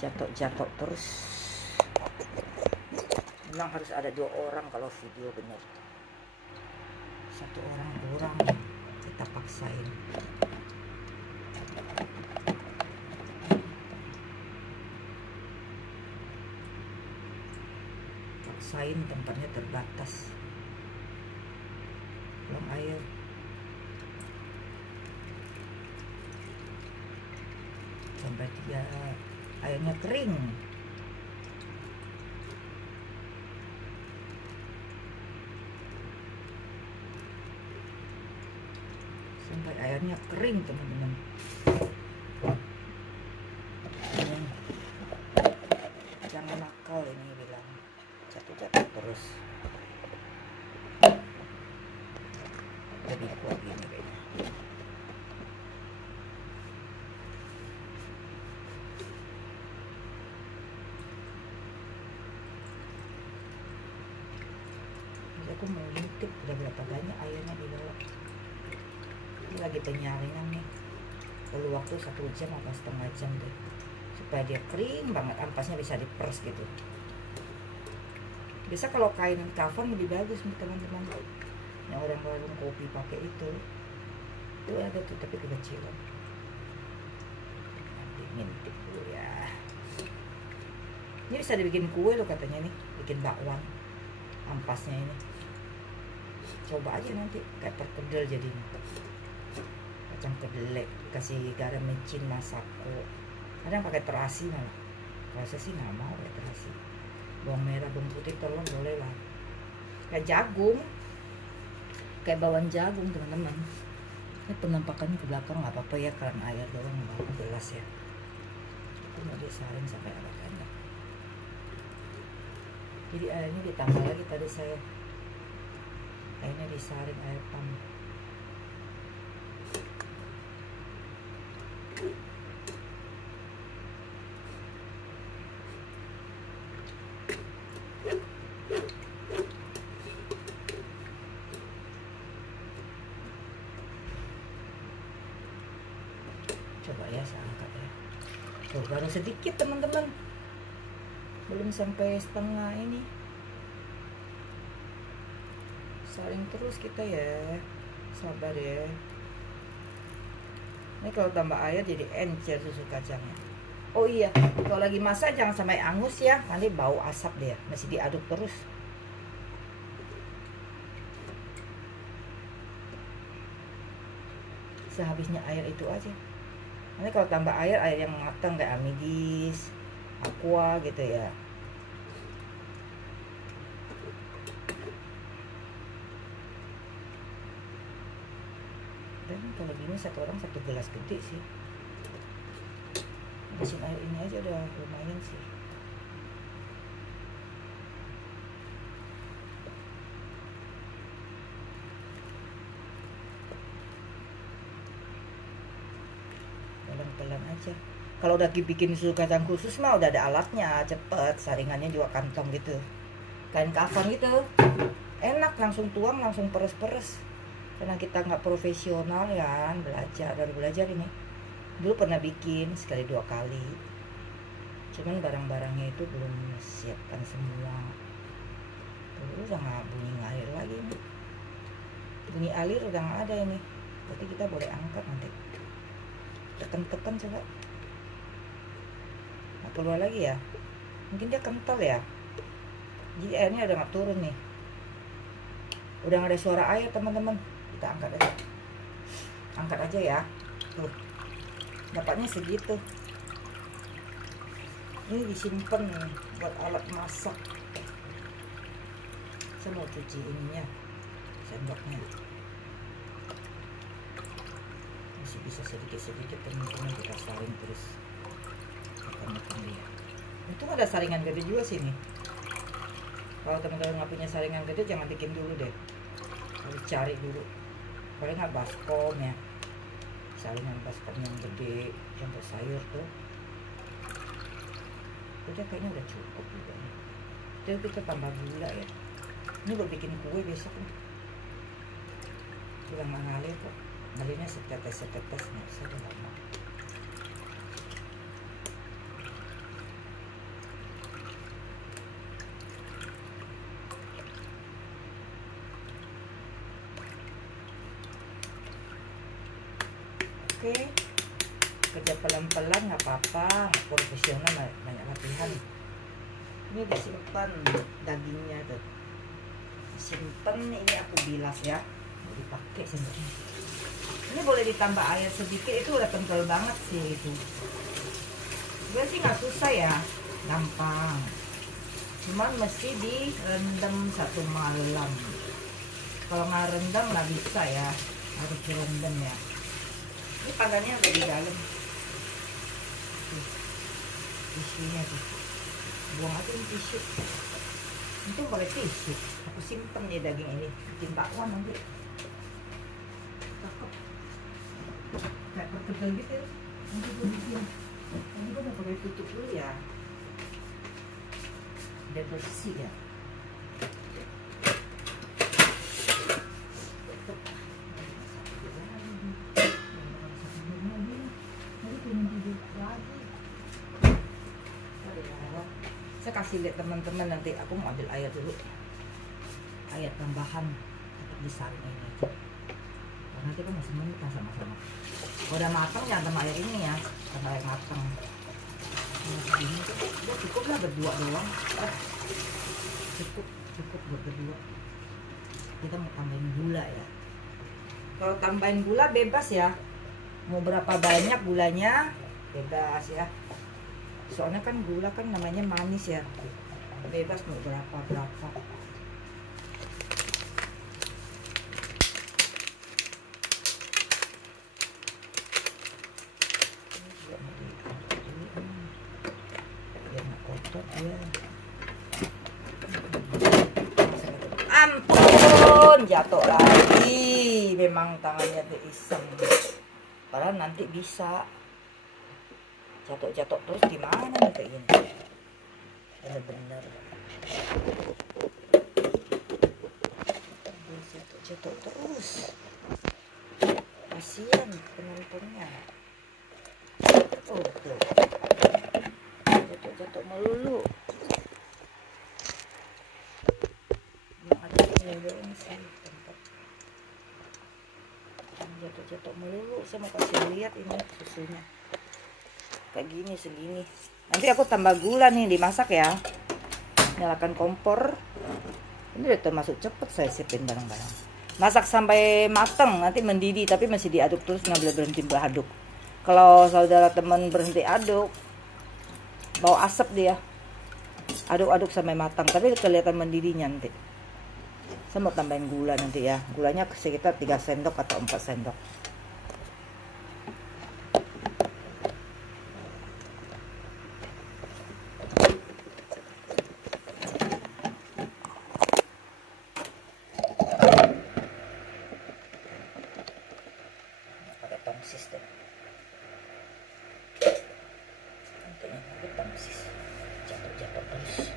jatuh terus. Memang harus ada 2 orang kalau video bener. 1 orang kurang, kita paksain. Paksain, tempatnya terbatas. Buang air. Sampai airnya kering. Sampai airnya kering, teman-teman. Jangan nakal ini bilang. Jatuh terus. Lebih kuat gini kayaknya. Aku mau ngintip udah berapa banyak airnya di bawah. Ini lagi penyaringan nih, perlu waktu 1 jam atau setengah jam deh, supaya dia kering banget, ampasnya bisa diperes gitu. Biasa kalau kain kafan lebih bagus nih teman-teman, yang orang warung kopi pakai itu ada tuh tapi kekecilan. Nanti ngintip dulu ya. Ini bisa dibikin kue loh katanya nih, bikin bakwan ampasnya ini. Coba aja nanti kayak perkedel jadinya, macam kedelai, kasih garam micin, masako. Ada yang pakai terasi malah. Kalau saya sih nggak mau ya terasi. Bawang merah, bawang putih, telur boleh lah. Kayak jagung, kayak bawang jagung teman-teman. Ini penampakannya ke belakang nggak apa-apa ya, karena air doang nggak jelas ya. Aku mau disaring sampai agak banyak. Jadi airnya ditambah lagi tadi saya. Airnya disaring air pam. Coba ya saya angkat ya. Tuh baru sedikit teman-teman. Belum sampai setengah ini. Saring terus kita ya, sabar ya. Ini kalau tambah air jadi encer susu kacangnya. Oh iya, kalau lagi masak jangan sampai angus ya, nanti bau asap dia. Masih diaduk terus. Sehabisnya air itu aja. Nanti kalau tambah air yang matang kayak amidis, aqua gitu ya. Dan kalau gini 1 orang 1 gelas gede sih. Mesin air ini aja udah lumayan sih. Pelan-pelan aja. Kalau udah dibikin susu kacang khusus mah udah ada alatnya, cepet. Saringannya juga kantong gitu, kain kafan gitu, enak, langsung tuang, langsung peres-peres. Karena kita nggak profesional kan, baru belajar ini. Dulu pernah bikin sekali 2 kali, cuman barang-barangnya itu belum siapkan semua. Tuh udah nggak bunyi ngalir lagi nih. Bunyi alir udah nggak ada ini, berarti kita boleh angkat nanti. Tekan-tekan coba. Nggak keluar lagi ya, mungkin dia kental ya, jadi airnya udah nggak turun nih, udah nggak ada suara air teman-teman. Kita angkat aja ya. Tuh dapatnya segitu. Ini disimpan nih buat alat masak. Saya mau cuci ininya, sendoknya. Masih bisa sedikit-sedikit teman-teman, kita saring terus. Tekan dia. Itu ada saringan gede juga sini. Kalau teman-teman nggak punya saringan gede jangan bikin dulu deh, harus cari dulu. Paling nggak baskom ya, saringan baskom yang gede yang untuk sayur tuh. Udah kayaknya udah cukup juga nih. Jadi kita tambah gula ya. Ini buat bikin kue besok nih. Udah nggak ngalir kok, ngalirnya setetes nggak usah lama. oke. Kerja pelan-pelan nggak apa-apa, nggak profesional, banyak latihan. Ini disimpan dagingnya tuh, simpen. Ini aku bilas ya, mau dipakai sendiri. Ini boleh ditambah air sedikit, itu udah kental banget sih itu. Sebenarnya sih nggak susah ya, gampang. Cuman mesti direndam 1 malam. Kalau nggak rendam nggak bisa ya, harus direndam ya. Ini pandannya udah di dalam. Tisunya tuh, buang aja ini tisu. Itu boleh tisu. Aku simpen ya daging ini, bikin bakwan nanti. Cakep. Kayak perkedel gitu ya. Nanti gue bikin. Nanti gue mau pakai tutup dulu ya. Udah bersih ya. Saya kasih lihat teman-teman, nanti aku mau ambil air dulu, air tambahan untuk disaring ini aja. Karena nanti kan masih mentah sama-sama. Kalau udah matang jangan tambah air ini ya, tambah air matang. Ini cukup lah berdua doang. Cukup buat berdua. Kita mau tambahin gula ya. Kalau tambahin gula bebas ya, mau berapa banyak gulanya bebas ya. Soalnya kan gula kan namanya manis ya, bebas mau berapa. Biar nggak kotor ya. Ampun, jatuh lagi. Memang tangannya iseng. Padahal nanti bisa. Jatuh terus gimana nih kayak gini? Bener-bener jatuh terus. Kasian penontonnya. Oh tuh, jatuh melulu. Yang ada ini doang sih tempat jatuh melulu. Saya mau kasih lihat ini susunya. Kayak gini segini. Nanti aku tambah gula nih, dimasak ya. Nyalakan kompor. Ini udah termasuk cepet saya siapin barang-barang. Masak sampai matang, nanti mendidih, tapi masih diaduk terus, nggak boleh berhenti aduk. Kalau saudara teman berhenti aduk, bau asap dia. Aduk-aduk sampai matang, tapi kelihatan mendidihnya nanti. Saya mau tambahin gula nanti ya. Gulanya sekitar 3 sendok atau 4 sendok. Sistem nantinya kita masih jatuh terus.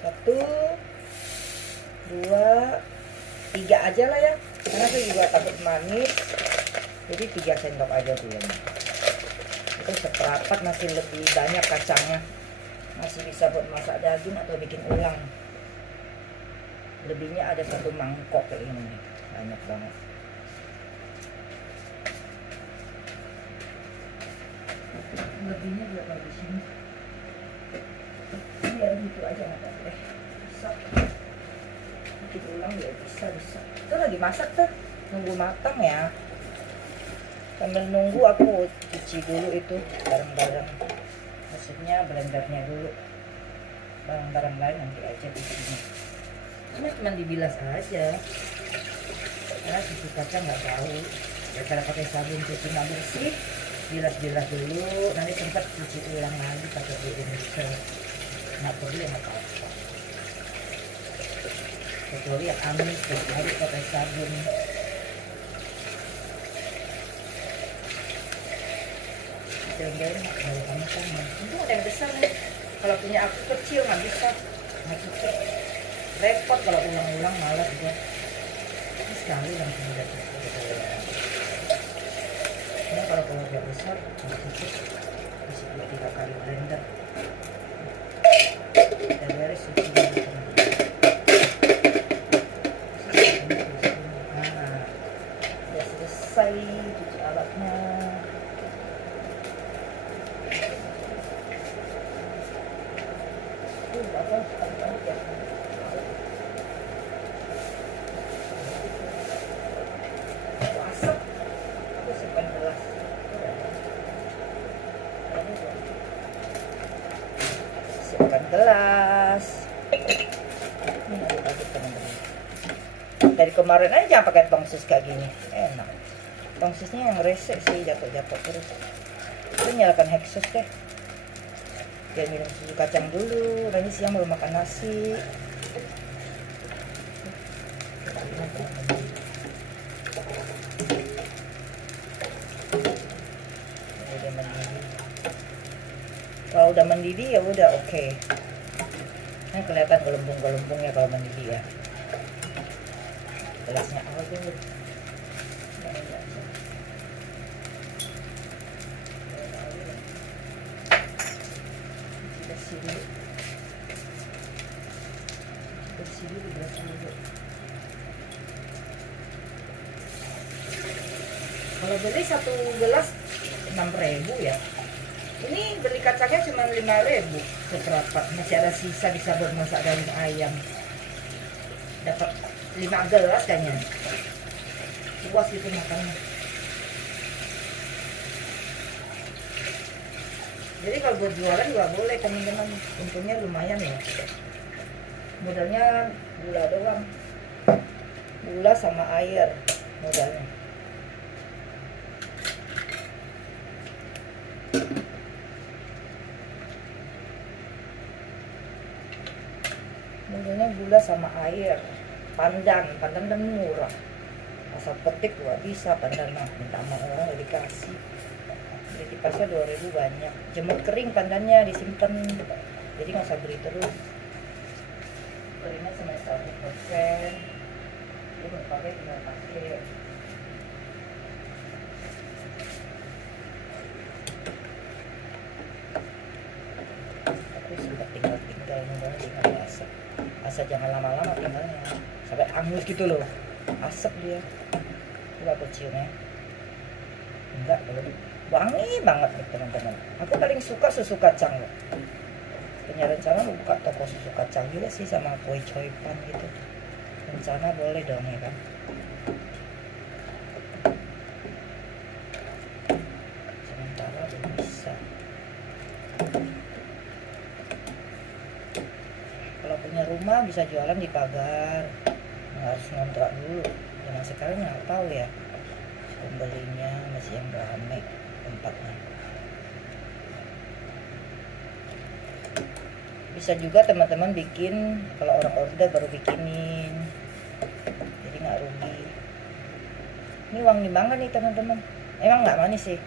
Satu, dua, tiga aja lah ya, karena saya juga takut manis, jadi 3 sendok aja dulu. Itu seperapat, masih lebih banyak kacangnya, masih bisa buat masak daging atau bikin ulang. Lebihnya ada 1 mangkok kayak ini nih, banyak banget. Lebihnya juga kalau di sini. Ini ya gitu aja nggak apa-apa deh. Bisa bikin ulang ya, bisa. Itu lagi masak tuh, nunggu matang ya. Sambil nunggu aku cuci dulu itu barang-barang, maksudnya blendernya dulu. Barang-barang lain nanti aja di sini. Ini cuma dibilas aja, karena cuci kaca nggak bau. Daripada pakai sabun cuci nggak bersih, bilas dulu. Nanti sempat cuci ulang lagi pakai deterjen. Nggak perlu ya nggak apa-apa. Kecuali yang amis tuh harus pakai sabun. Jalan-jalan nggak boleh kamu kan, itu ada yang besar nih. Kalau punya aku kecil nggak bisa, nggak cukup, repot kalau ulang-ulang malah juga. Ini sekali langsung udah cukup. Nah kalau keluarga besar nggak cukup. Masih 2-3 kali blender. Udah beres cucinya. Nah, udah selesai cuci alatnya. Asap. Aku simpan gelas. Simpan gelas. Ini aduk-aduk teman-teman. Dari kemarin aja pakai tongsis kayak gini, enak. Tongsisnya yang resek sih, jatuh-jatuh terus. Itu nyalakan hexos deh. Dia minum susu kacang dulu. Nanti siang baru makan nasi. Udah mendidih. Kalau udah mendidih ya udah oke. Nah, kelihatan gelembung-gelembungnya kalau mendidih ya. Gelasnya awal dulu. Bersih dulu gelasnya dulu. Kalau beli satu gelas 6.000 ya. Ini beli kacangnya cuma 5.000 seperempat. Masih ada sisa bisa buat masak daging ayam. Dapat 5 gelas kayaknya. Puas itu makannya. Jadi kalau buat jualan juga boleh teman-teman. Untungnya lumayan ya. Modalnya gula doang. Gula sama air modalnya. Modalnya gula sama air. Pandan dan murah. Asal petik juga bisa pandan mah. Minta sama orang udah dikasih. Jadi di pasar 2.000 banyak. Jemur kering pandannya disimpan. Jadi nggak usah beli terus. Keringnya cuma 100%. Jadi mau pakai tinggal pakai. Tapi sempat tinggal modalnya tinggal asap. Asal jangan lama-lama tinggalnya sampai angus gitu loh, asap dia. Coba aku cium ya, enggak, belum. Wangi banget nih teman-teman. Aku paling suka susu kacang loh. Punya rencana mau buka toko susu kacang juga sih sama kue coipan gitu. Rencana boleh dong ya kan. Sementara belum bisa. Kalau punya rumah bisa jualan di pagar, nggak harus ngontrak dulu. Zaman sekarang nggak tahu ya, pembelinya masih yang ramai tempatnya. Bisa juga teman-teman bikin, kalau orang order baru bikinin, jadi nggak rugi. Ini wangi banget nih teman-teman. Emang nggak manis sih,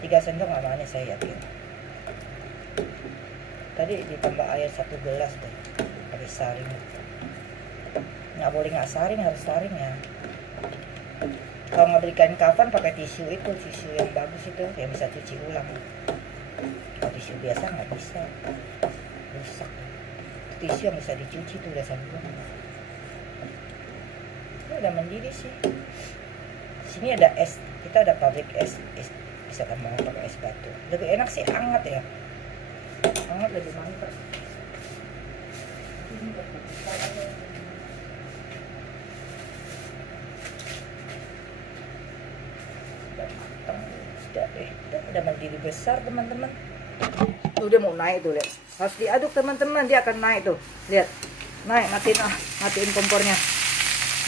3 sendok nggak manis saya yakin. Tadi ditambah air 1 gelas deh, pakai saring. Nggak boleh nggak saring, harus saring ya. Kalau nggak beli kain kafan pakai tisu itu, tisu yang bagus itu yang bisa cuci ulang. Kalau tisu biasa nggak bisa, rusak. Tisu yang bisa dicuci tuh udah sampai. Ini udah mendidih sih. Sini ada es, kita ada pabrik es bisa tambah pakai es batu. Lebih enak sih hangat ya. Hangat lebih mantap. Udah mendidih besar teman-teman. Udah mau naik tuh, lihat. Harus diaduk teman-teman, dia akan naik tuh. Lihat. Naik, matiin kompornya.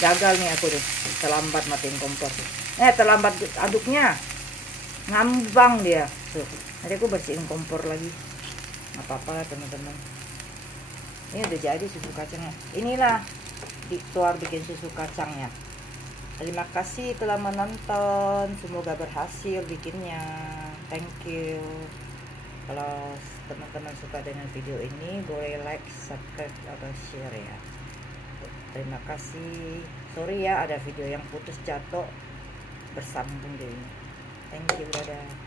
Gagal nih aku tuh. Terlambat matiin kompor. Terlambat aduknya. Ngambang dia. Tuh. Nanti aku bersihin kompor lagi. Nggak apa-apa lah teman-teman. Ini udah jadi susu kacangnya. Inilah Victor bikin susu kacangnya. Terima kasih telah menonton. Semoga berhasil bikinnya. Thank you. Kalau teman-teman suka dengan video ini, boleh like, subscribe, atau share ya. Terima kasih. Sorry ya ada video yang putus jatuh bersambung deh ini. Thank you, dadah.